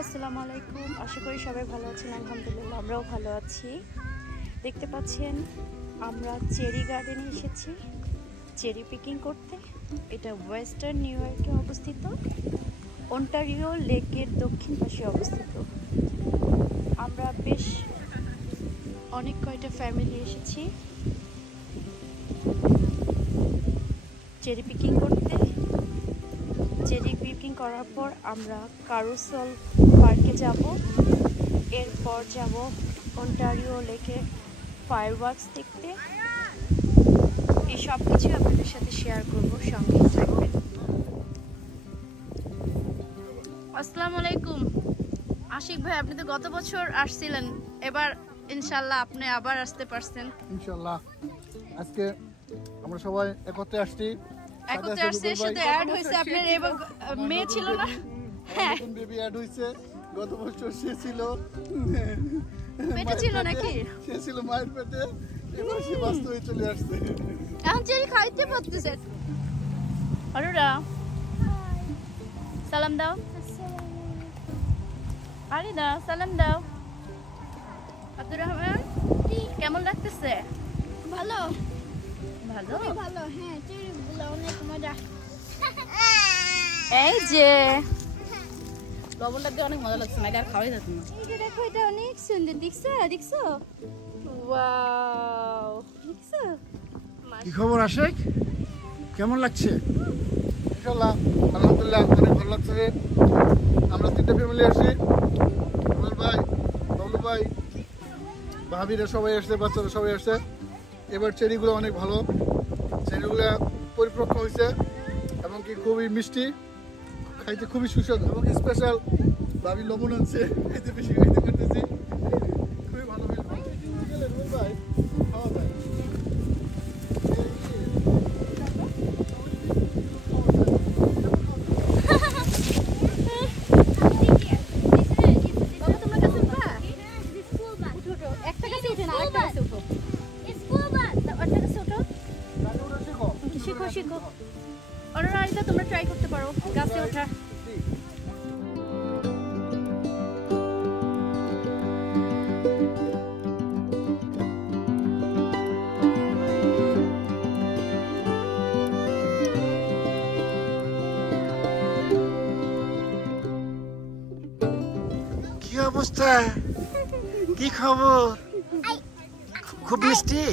আসসালামু আলাইকুম, আশা করি সবাই ভালো আছেন। আলহামদুলিল্লাহ আমরাও ভালো আছি। দেখতে পাচ্ছেন আমরা চেরি গার্ডেনে এসেছি চেরি পিকিং করতে। এটা ওয়েস্টার্ন নিউ ইয়র্কে অবস্থিত, অন্টারিও লেকের দক্ষিণ পাশে অবস্থিত। আমরা বেশ অনেক কয়টা ফ্যামিলি এসেছি চেরি পিকিং করতে। চেরি পিকিং করার পর আমরা কারুসেল পার্কে যাব, এরপর যাব অন্টারিও লেকের ফায়ারওয়ার্কস দেখতে। এই সব কিছু আপনাদের সাথে শেয়ার করব, সঙ্গে থাকবেন। আসসালামু আলাইকুম আশিক ভাই, আপনি তো গত বছর আসছিলেন, এবার ইনশাআল্লাহ আপনি আবার আসতে পারছেন। ইনশাআল্লাহ আজকে আমরা সবাই একত্রে আসছি। শুধু অ্যাড হয়েছে আপনার মেয়ে ছিল না? হ্যাঁ, নতুন বেবি অ্যাড হয়েছে। গত বছর সে ছিল পেটে ছিল নাকি? সে ছিল মায়ের পেটে, এবার সে বাস্তবে চলে আসছে। এখন চেরি খাইতে পারতেছে। আরুরা সালাম দাও, আরিদা সালাম দাও। আব্দুর রহমান কেমন লাগতেছে? ভালো ভালো ভালো, হ্যাঁ চেরিগুলো অনেক মজা। এই যে লবণটা দিয়ে অনেক মজা লাগছে, না আর খাওয়াই যাচ্ছে না। এই যে দেখো, এটা অনেক সুন্দর, দেখছো দেখছো? ওয়াও, দেখছো? কি খবর আশিক, কেমন লাগছে? ইনশাআল্লাহ আলহামদুলিল্লাহ অনেক ভালো লাগছে। আমরা তিনটা ফ্যামিলি আসছি, আমার ভাই, বাবলু ভাই, ভাবিরা সবাই আসছে, বাচ্চারা সবাই আসছে। এবার চেরিগুলো অনেক ভালো, চেরিগুলো পরিপক্ক হয়েছে এবং কি খুবই মিষ্টি, খাইতে খুবই সুস্বাদু এবং স্পেশাল। ভাবি লবণ আনছে, খাইতে বেশি খাইতে পারতেছি, খুবই ভালো ভাই খাওয়া যায়। শিখো ওরা, এটা তোমরা ট্রাই করতে পারো গাছে ওঠা। কি অবস্থা, কি খবর? খুব মিষ্টি।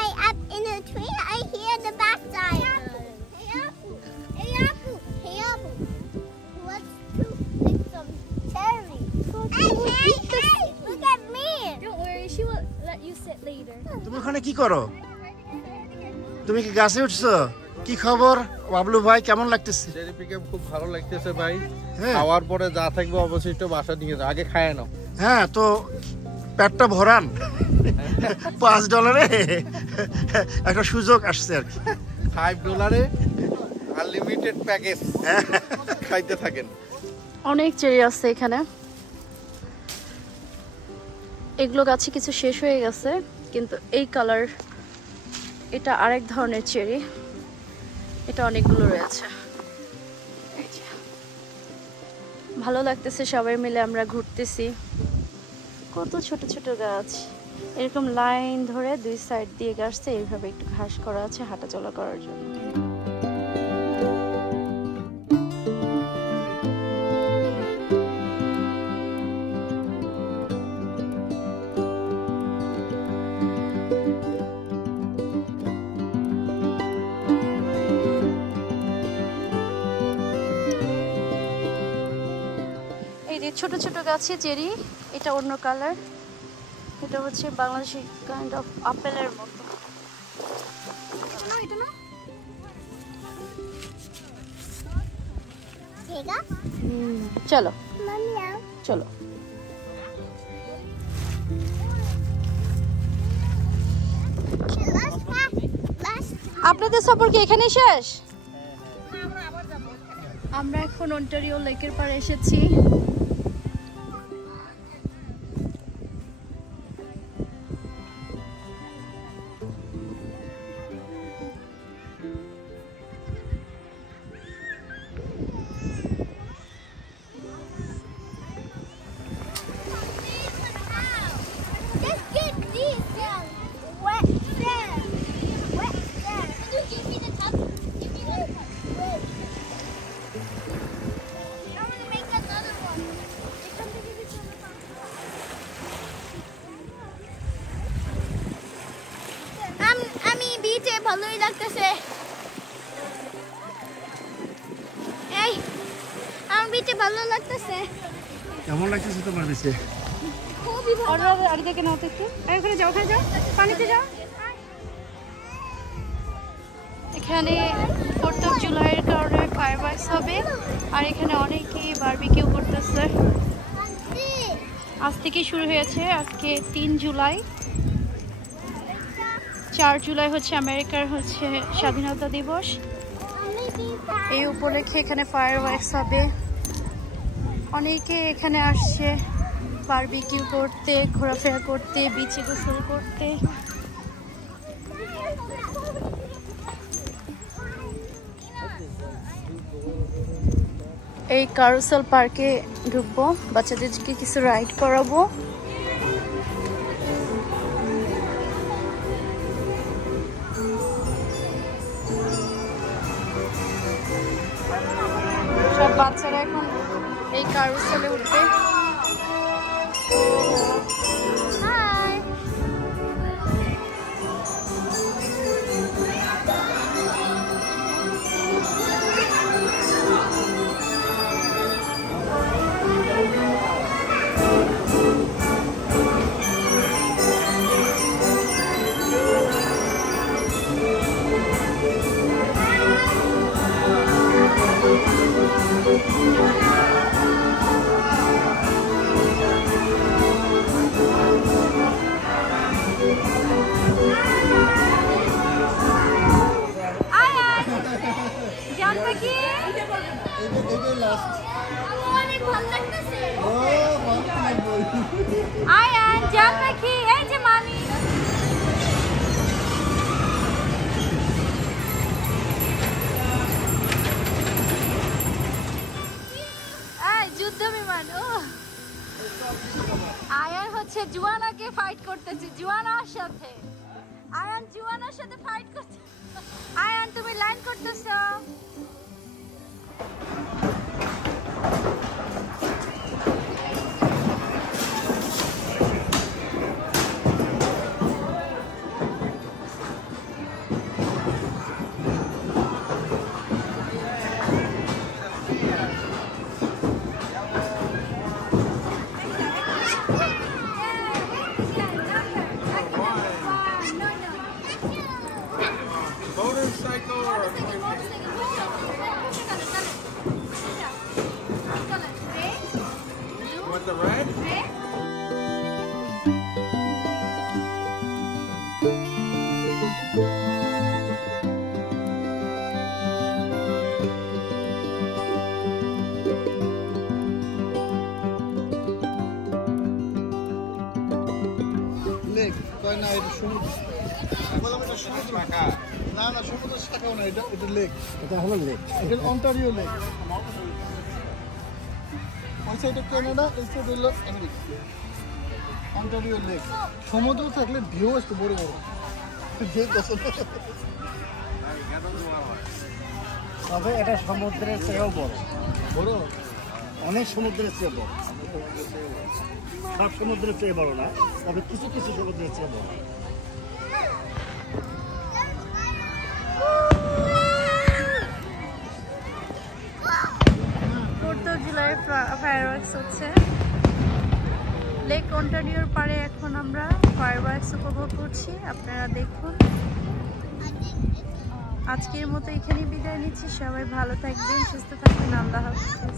I up in a tree, I hear the backside. Hey Apple, hey Apple, hey Apple. Let's pick some cherry. Hey, look at me. Don't worry, she will let you sit later. তুমি ওখানে কি করো? তুমি কি গাছে উঠছো? কি খবর বাবলু ভাই, কেমন লাগতেছে? চেরি পিকআপ খুব ভালো লাগতেছে ভাই। হ্যাঁ। খাওয়ার পরে যা থাকবে অবশিষ্ট বাসা নিয়ে যাও, আগে খায় নাও। হ্যাঁ, তো পেটটা ভরান। $5 একটা সুযোগ আসছে আর কি। $5 আনলিমিটেড প্যাকেজ, খাইতে থাকেন। অনেক চেরি আছে এখানে, এগুলো গাছে কিছু শেষ হয়ে গেছে, কিন্তু এই কালার এটা আরেক ধরনের চেরি, এটা অনেকগুলো রয়েছে। ভালো লাগতেছে, সবাই মিলে আমরা ঘুরতেছি। কত ছোট ছোট গাছ, এরকম লাইন ধরে দুই সাইড দিয়ে গাছছে, এইভাবে একটু ঘাস করা আছে হাঁটাচলা করার জন্য। এই যে ছোট ছোট গাছে চেরি, এটা অন্য কালার, এটা হচ্ছে বাংলাদেশি কাইন্ড অফ আপেলের মতো। এটা না চলো চলো, আপনাদের সফর কি এখানেই শেষ? আমরা এখন অন্টারিও লেকের পাড়ে এসেছি। ভালোই লাগতেছে। এই আমার বিচে ভালো লাগতেছে। কেমন লাগতেছে তোমার বিচে? খুবই ভালো। আর দেখে নাও তো একটু। ওখানে যাও, ওখানে যাও, পানিতে যাও। এখানে 4th of জুলাইয়ের কারণে ফায়ারওয়ার্কস হবে, আর এখানে অনেকেই বারবিকিউ করতেছে। আজ থেকে শুরু হয়েছে, আজকে 3 জুলাই। 4 জুলাই হচ্ছে আমেরিকার হচ্ছে স্বাধীনতা দিবস। এই উপলক্ষে এখানে ফায়ারওয়ার্কস হবে। অনেকে এখানে আসছে বারবিকিউ করতে, ঘোরাফেরা করতে, বিচে গোসল করতে। এই কারুসেল পার্কে ঢুকবো, বাচ্চাদেরকে কিছু রাইড করাবো। সব বাচ্চারা এখন এই কারুসেলে উঠবে। অনেক ভালো লাগতেছে। আয়ান জান নাকি? এই যে মামি। যুদ্ধ বিমান। ও আয়ান হচ্ছে জুয়ানাকে ফাইট করতেছে, জুয়ানার সাথে। আয়ান জুয়ানার সাথে ফাইট করছে। আয়ান তুমি ল্যান্ড করতেছো। Motorcycle or with the red? Lake কয় না, এটা সমুদ্র। বললাম এটা সমুদ্র। না না, সমুদ্র শাখাও না, এটা লেক। এটা হলো লেক। এটা অন্টারিও লেক। ওই সাইডে কানাডা, এই সাইডে হলো আমেরিকা। Ontario lake. সমুদ্র থাকলে ভিউ আসতো বড় বড়। যে তবে এটা সমুদ্রের চেয়েও বড়, বড় অনেক সমুদ্রের চেয়ে বড়। সব সমুদ্রের চেয়ে বড় না, তবে কিছু কিছু সমুদ্রের চেয়ে বড়। 4th of জুলাই ফায়ারওয়ার্কস হচ্ছে লেক অন্টারিওর পাড়ে। এখন আমরা ফায়ারওয়ার্কস উপভোগ করছি, আপনারা দেখুন। আজকের মতো এখানেই বিদায় নিচ্ছি। সবাই ভালো থাকবেন, সুস্থ থাকবেন। আল্লাহ হাফেজ।